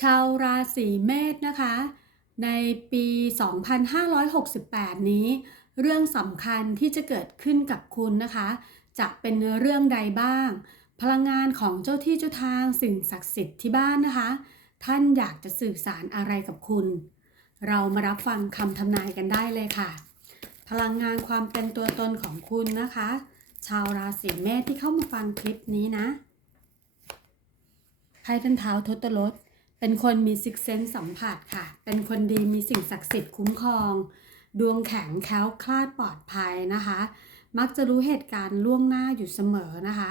ชาวราศีเมษนะคะ ในปี 2568 นี้ เรื่องสำคัญที่จะเกิดขึ้นกับคุณนะคะ จะเป็นเรื่องใดบ้าง พลังงานของเจ้าที่เจ้าทางสิ่งศักดิ์สิทธิ์ที่บ้านนะคะ ท่านอยากจะสื่อสารอะไรกับคุณ เรามารับฟังคำทำนายกันได้เลยค่ะ พลังงานความเป็นตัวตนของคุณนะคะ ชาวราศีเมษที่เข้ามาฟังคลิปนี้นะไพ่ท่านเท้าทศรถ เป็นคนมีซิกเซนสัมผัสค่ะ เป็นคนดีมีสิ่งศักดิ์สิทธิ์คุ้มครอง ดวงแข็งแคล้วคลาดปลอดภัยนะคะ มักจะรู้เหตุการณ์ล่วงหน้าอยู่เสมอนะคะ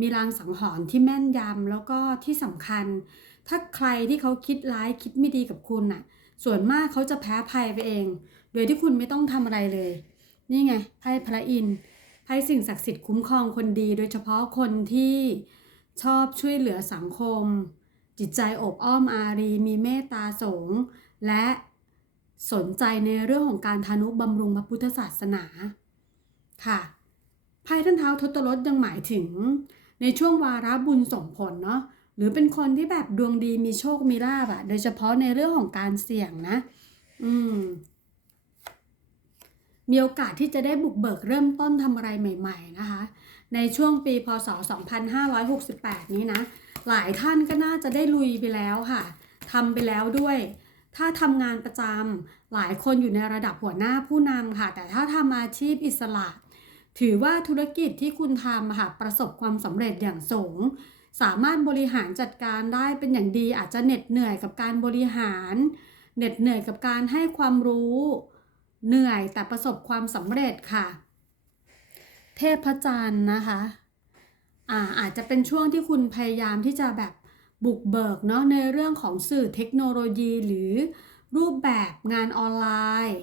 มีรางสังหรณ์ที่แม่นยำแล้วก็ที่สำคัญ ถ้าใครที่เขาคิดร้ายคิดไม่ดีกับคุณน่ะ ส่วนมากเขาจะแพ้ภัยไปเอง โดยที่คุณไม่ต้องทำอะไรเลย นี่ไงไพ่พระอินทร์ไพ่สิ่งศักดิ์สิทธิ์คุ้มครองคนดี โดยเฉพาะคนที่ชอบช่วยเหลือสังคม จิตใจอบอ้อมอารี มีเมตตาสงฆ์และสนใจในเรื่องของการทานุบำรุงพระพุทธศาสนาค่ะไพ่ท่านเท้าทศรถยังหมายถึง ในช่วงวาระบุญส่งผลเนาะหรือเป็นคนที่แบบดวงดีมีโชคมีลาบอะโดยเฉพาะในเรื่องของการเสี่ยงนะ อืม มีโอกาสที่จะได้บุกเบิกเริ่มต้นทำอะไรใหม่ ๆ นะคะ ในช่วงปีพศ 2568 นี้นะ หลายท่านก็น่าจะได้ลุยไปแล้วค่ะทำไปแล้วด้วย ถ้าทำงานประจำหลายคนอยู่ในระดับหัวหน้าผู้นำค่ะ แต่ถ้าทำอาชีพอิสระ ถือว่าธุรกิจที่คุณทำค่ะประสบความสำเร็จอย่างสูง สามารถบริหารจัดการได้เป็นอย่างดี อาจจะเหน็ดเหนื่อยกับการบริหาร เหน็ดเหนื่อยกับการให้ความรู้เหนื่อยแต่ประสบความสำเร็จค่ะ เทพจันทร์นะคะ อาอาจจะเป็นช่วงที่คุณพยายามที่จะแบบบุกเบิกเนาะในเรื่องของสื่อเทคโนโลยีหรือรูปแบบงานออนไลน์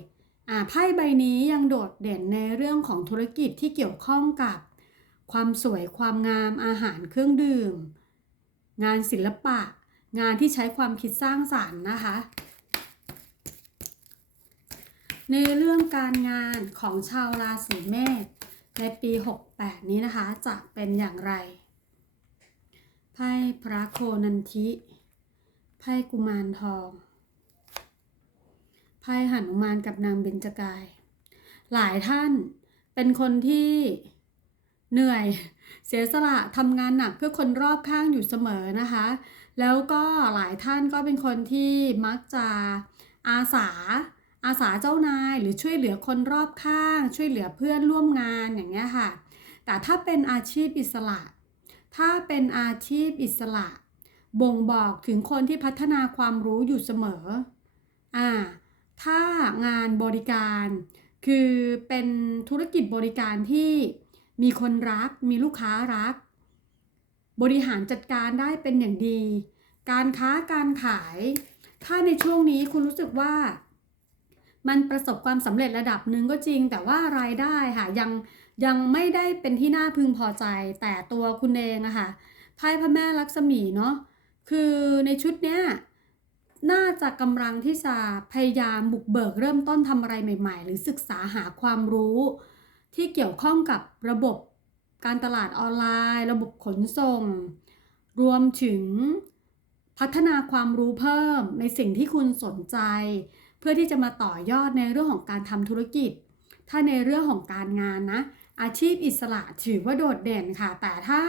อ่าไพ่ใบนี้ยังโดดเด่นในเรื่องของธุรกิจที่เกี่ยวข้องกับ ความสวยความงามอาหารเครื่องดื่ม งานศิลปะ งานที่ใช้ความคิดสร้างสารรค์นะคะ ในเรื่องการงานของชาวราศีเมษ ในปี 68 นี้นะคะ จะเป็นอย่างไร ไพ่พระโคนันทิ ไพ่กุมารทอง ไพ่หันุมานกับนางเบญจกาย หลายท่านเป็นคนที่เหนื่อยเสียสละทำงานหนักเพื่อคนรอบข้างอยู่เสมอนะคะ แล้วก็หลายท่านก็เป็นคนที่มักจะอาสา อาสาเจ้านายหรือช่วยเหลือคนรอบข้าง ช่วยเหลือเพื่อนร่วมงานอย่างเงี้ยค่ะ แต่ถ้าเป็นอาชีพอิสระ ถ้าเป็นอาชีพอิสระ บ่งบอกถึงคนที่พัฒนาความรู้อยู่เสมออ่าถ้างานบริการ คือเป็นธุรกิจบริการที่มีคนรัก มีลูกค้ารัก บริหารจัดการได้เป็นอย่างดี การค้าการขาย ถ้าในช่วงนี้คุณรู้สึกว่า มันประสบความสำเร็จระดับหนึ่งก็จริง แต่ว่ารายได้ค่ะยังยังไม่ได้เป็นที่น่าพึงพอใจ แต่ตัวคุณเองอะค่ะไพ่พระแม่ลักษมีเนาะคือในชุดเนี้ยน่าจะกำลังที่จะพยายามบุกเบิกเริ่มต้นทำอะไรใหม่ ๆ หรือศึกษาหาความรู้ ที่เกี่ยวข้องกับระบบการตลาดออนไลน์ ระบบขนส่ง รวมถึงพัฒนาความรู้เพิ่มในสิ่งที่คุณสนใจ พื่อที่จะมาต่อยอดในเรื่องของการทำธุรกิจ ถ้าในเรื่องของการงานนะ อาชีพอิสระถือว่าโดดเด่นค่ะ แต่ถ้า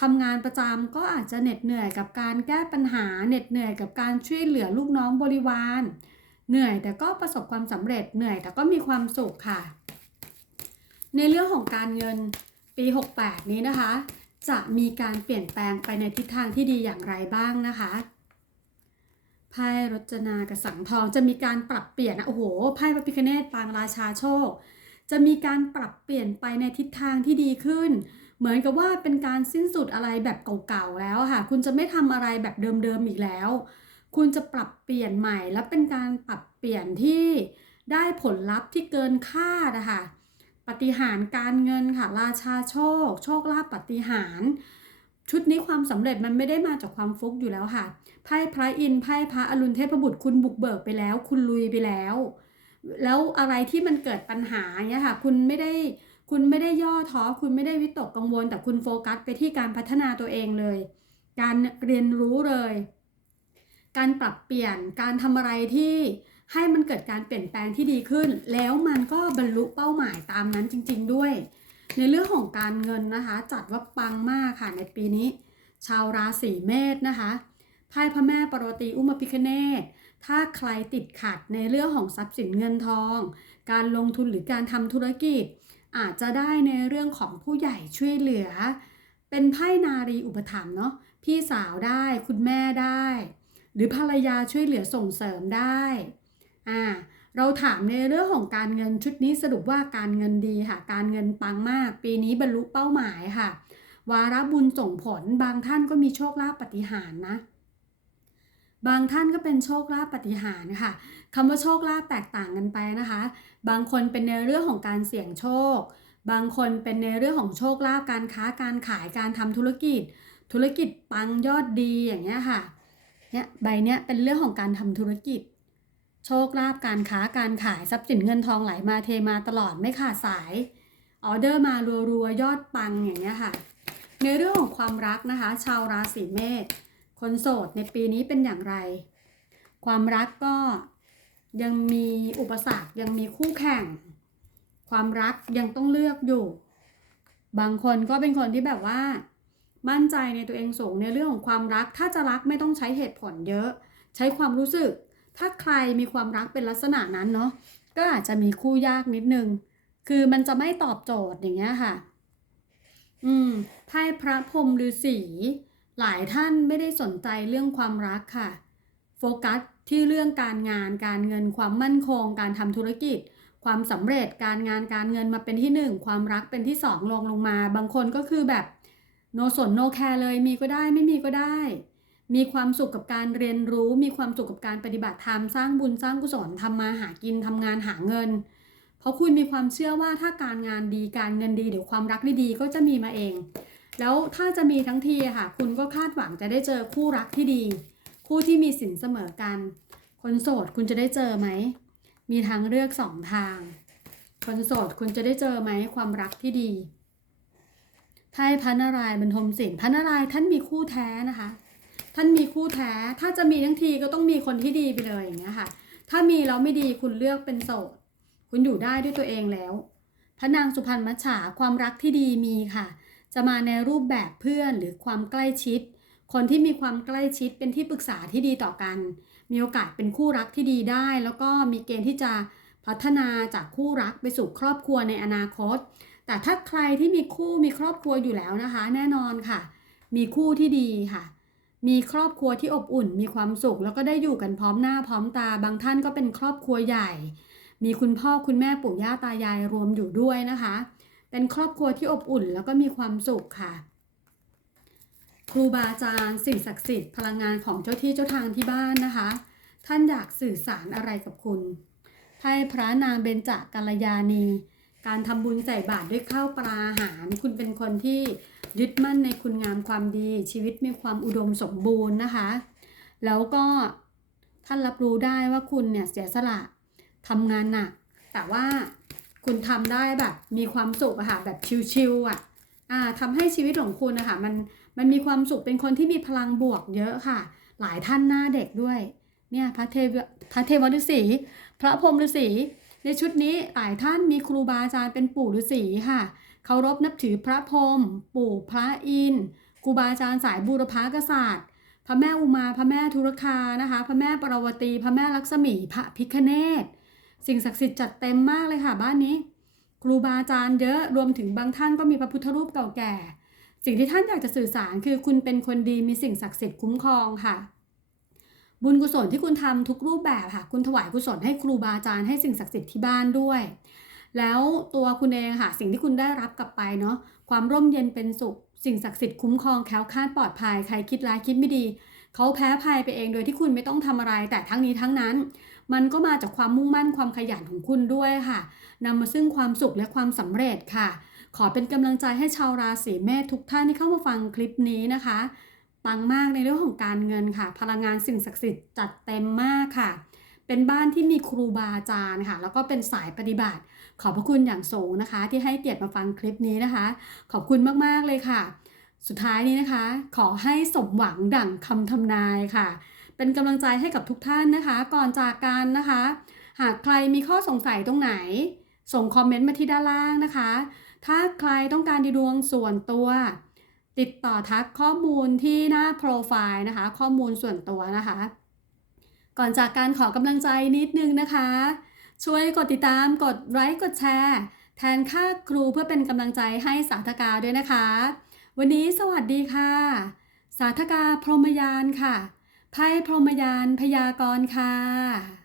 ทำงานประจำก็อาจจะเหน็ดเหนื่อยกับการแก้ปัญหาเหน็ดเหนื่อยกับการช่วยเหลือลูกน้องบริวาร เหนื่อยแต่ก็ประสบความสำเร็จเหนื่อยแต่ก็มีความสุขค่ะ ในเรื่องของการเงินปี 68 นี้นะคะ จะมีการเปลี่ยนแปลงไปในทิศทางที่ดีอย่างไรบ้างนะคะ ไพ่รจนากับสังทองจะมีการปรับเปลี่ยนนะโอ้โหไพ่พระพิคเนตปางราชาโชค จะมีการปรับเปลี่ยนไปในทิศทางที่ดีขึ้น เหมือนกับว่าเป็นการสิ้นสุดอะไรแบบเก่าๆแล้วค่ะ คุณจะไม่ทำอะไรแบบเดิมๆอีกแล้ว คุณจะปรับเปลี่ยนใหม่และเป็นการปรับเปลี่ยนที่ได้ผลลัพธ์ที่เกินคาดนะคะปฏิหารการเงินค่ะราชาโชค โชคลาภปฏิหาร ชุดนี้ความสำเร็จมันไม่ได้มาจากความฟุกอยู่แล้วค่ะไพ่พระอินไพ่พระอรุณเทพบุตรคุณบุกเบิกไปแล้ว คุณลุยไปแล้ว แล้วอะไรที่มันเกิดปัญหาเนี่ยค่ะ คุณไม่ได้คุณไม่ได้ย่อท้อคุณไม่ได้วิตกกังวล แต่คุณโฟกัสไปที่การพัฒนาตัวเองเลย การเรียนรู้เลย การปรับเปลี่ยนการทำอะไรที่ให้มันเกิดการเปลี่ยนแปลงที่ดีขึ้น แล้วมันก็บรรลุเป้าหมายตามนั้นจริง ๆ ด้วย ในเรื่องของการเงินนะคะ จัดว่าปังมากค่ะในปีนี้ ชาวราศีเมษนะคะไพ่พระแม่ปรตีอุมาพิคเนตถ้าใครติดขัดในเรื่องของทรัพย์สินเงินทอง การลงทุนหรือการทำธุรกิจ อาจจะได้ในเรื่องของผู้ใหญ่ช่วยเหลือ เป็นไพ่นารีอุปถัมภ์เนาะพี่สาวได้คุณแม่ได้ หรือภรรยาช่วยเหลือส่งเสริมได้อ่า เราถามในเรื่องของการเงินชุดนี้สรุปว่าการเงินดีค่ะ การเงินปังมาก ปีนี้บรรลุเป้าหมายค่ะ วาระบุญส่งผลบางท่านก็มีโชคลาภปฏิหารนะ บางท่านก็เป็นโชคลาภปฏิหารค่ะคำว่าโชคลาภแตกต่างกันไปนะคะ บางคนเป็นในเรื่องของการเสี่ยงโชค บางคนเป็นในเรื่องของโชคลาภการค้าการขายการทำธุรกิจ ธุรกิจปังยอดดีอย่างเงี้ยค่ะเนี่ยใบเนี้ยเป็นเรื่องของการทำธุรกิจ โชคลาภการค้าการขายทรัพย์สินเงินทองไหลมาเทมาตลอดไม่ขาดสายออเดอร์มารัวๆยอดปังอย่างเงี้ยค่ะ ในเรื่องของความรักนะคะ ชาวราศีเมษคนโสดในปีนี้เป็นอย่างไร ความรักก็ยังมีอุปสรรคยังมีคู่แข่ง ความรักยังต้องเลือกอยู่ บางคนก็เป็นคนที่แบบว่า มั่นใจในตัวเองสูงในเรื่องของความรักถ้าจะรักไม่ต้องใช้เหตุผลเยอะ ใช้ความรู้สึก ถ้าใครมีความรักเป็นลักษณะนั้นเนาะก็อาจจะมีคู่ยากนิดนึง คือมันจะไม่ตอบโจทย์อย่างเงี้ยค่ะ อืมไพ่พระพรมฤาษีหลายท่านไม่ได้สนใจเรื่องความรักค่ะ โฟกัสที่เรื่องการงานการเงินความมั่นคง การทำธุรกิจ ความสำเร็จการงานการเงินมาเป็นที่หนึ่งความรักเป็นที่สองลงลงมา บางคนก็คือแบบโนสนโนแคร์เลยมีก็ได้ไม่มีก็ได้ มีความสุขกับการเรียนรู้ มีความสุขกับการปฏิบัติธรรมสร้างบุญสร้างกุศลทำมาหากินทำงานหาเงิน เพราะคุณมีความเชื่อว่าถ้าการงานดีการเงินดีเดี๋ยวความรักดีๆก็จะมีมาเอง แล้วถ้าจะมีทั้งทีค่ะ คุณก็คาดหวังจะได้เจอคู่รักที่ดี คู่ที่มีสินเสมอกัน คนโสดคุณจะได้เจอไหมมีทางเลือกสองทาง คนโสดคุณจะได้เจอไหมความรักที่ดีไพ่พระนารายณ์บรรทมศิลป์พระนารายณ์ท่านมีคู่แท้นะคะ ท่านมีคู่แท้ ถ้าจะมีทั้งทีก็ต้องมีคนที่ดีไปเลยอย่างเงี้ยค่ะ ถ้ามีแล้วไม่ดีคุณเลือกเป็นโสด คุณอยู่ได้ด้วยตัวเองแล้ว พระนางสุพรรณมัจฉาความรักที่ดีมีค่ะ จะมาในรูปแบบเพื่อนหรือความใกล้ชิด คนที่มีความใกล้ชิดเป็นที่ปรึกษาที่ดีต่อกัน มีโอกาสเป็นคู่รักที่ดีได้ แล้วก็มีเกณฑ์ที่จะพัฒนาจากคู่รักไปสู่ครอบครัวในอนาคต แต่ถ้าใครที่มีคู่มีครอบครัวอยู่แล้วนะคะ แน่นอนค่ะ มีคู่ที่ดีค่ะ มีครอบครัวที่อบอุ่น มีความสุข แล้วก็ได้อยู่กันพร้อมหน้าพร้อมตา บางท่านก็เป็นครอบครัวใหญ่ มีคุณพ่อคุณแม่ปู่ย่าตายายรวมอยู่ด้วยนะคะ เป็นครอบครัวที่อบอุ่น แล้วก็มีความสุขค่ะ ครูบาอาจารย์สิ่งศักดิ์สิทธิ์พลังงานของเจ้าที่เจ้าทางที่บ้านนะคะ ท่านอยากสื่อสารอะไรกับคุณไพ่พระนางเบญจกัลยาณี การทำบุญใส่บาตรด้วยข้าวปลาอาหาร คุณเป็นคนที่ยึดมั่นในคุณงามความดี ชีวิตมีความอุดมสมบูรณ์นะคะ แล้วก็ท่านรับรู้ได้ว่าคุณเนี่ยเสียสละทำงานหนัก แต่ว่าคุณทำได้แบบ มีความสุขอะค่ะแบบชิลๆอะอ่าทำให้ชีวิตของคุณนะคะมันมันมีความสุขเป็นคนที่มีพลังบวกเยอะค่ะ หลายท่านหน้าเด็กด้วย เนี่ยพระเทวพระเทวฤาษีพระพรหมฤาษี ในชุดนี้หลายท่านมีครูบาอาจารย์เป็นปู่ฤาษีค่ะเคารพนับถือพระพรหมปู่พระอินทร์ครูบาอาจารย์สายบูรพากษัตริย์พระแม่อุมาพระแม่ธุรคานะคะ พระแม่ปรวตี พระแม่ลักษมี พระพิคเนตสิ่งศักดิ์สิทธิ์จัดเต็มมากเลยค่ะ บ้านนี้ ครูบาอาจารย์เยอะรวมถึงบางท่านก็มีพระพุทธรูปเก่าแก่ สิ่งที่ท่านอยากจะสื่อสารคือคุณเป็นคนดีมีสิ่งศักดิ์สิทธิ์คุ้มครองค่ะ บุญกุศลที่คุณทำทุกรูปแบบค่ะ คุณถวายกุศลให้ครูบาอาจารย์ให้สิ่งศักดิ์สิทธิ์ที่บ้านด้วย แล้วตัวคุณเองค่ะ สิ่งที่คุณได้รับกลับไปเนาะความร่มเย็นเป็นสุข สิ่งศักดิ์สิทธิ์คุ้มครองแคล้วคลาดปลอดภัยใครคิดร้ายคิดไม่ดีเขาแพ้ภัยไปเองโดยที่คุณไม่ต้องทำอะไร แต่ทั้งนี้ทั้งนั้น มันก็มาจากความมุ่งมั่นความขยันของคุณด้วยค่ะนำมาซึ่งความสุขและความสำเร็จค่ะ ขอเป็นกำลังใจให้ชาวราศีเมษทุกท่านที่เข้ามาฟังคลิปนี้นะคะ ปังมากในเรื่องของการเงินค่ะ พลังงานสิ่งศักดิ์สิทธิ์จัดเต็มมากค่ะ เป็นบ้านที่มีครูบาอาจารย์ค่ะ แล้วก็เป็นสายปฏิบัติ ขอบพระคุณอย่างสูงนะคะ ที่ให้เกียรติมาฟังคลิปนี้นะคะ ขอบคุณมากๆเลยค่ะ สุดท้ายนี้นะคะ ขอให้สมหวังดั่งคำทำนายค่ะ เป็นกำลังใจให้กับทุกท่านนะคะ ก่อนจากกันนะคะ หากใครมีข้อสงสัยตรงไหน ส่งคอมเมนต์มาที่ด้านล่างนะคะ ถ้าใครต้องการดีดวงส่วนตัว ติดต่อทักข้อมูลที่หน้าโปรไฟล์นะคะ ข้อมูลส่วนตัวนะคะ ก่อนจากการขอกำลังใจนิดนึงนะคะ ช่วยกดติดตามกดไลค์กดแชร์ แทนค่าครูเพื่อเป็นกำลังใจให้สาธกาด้วยนะคะ วันนี้สวัสดีค่ะ สาธกาพรหมยานค่ะไพ่พรหมยานพยากรณ์ค่ะ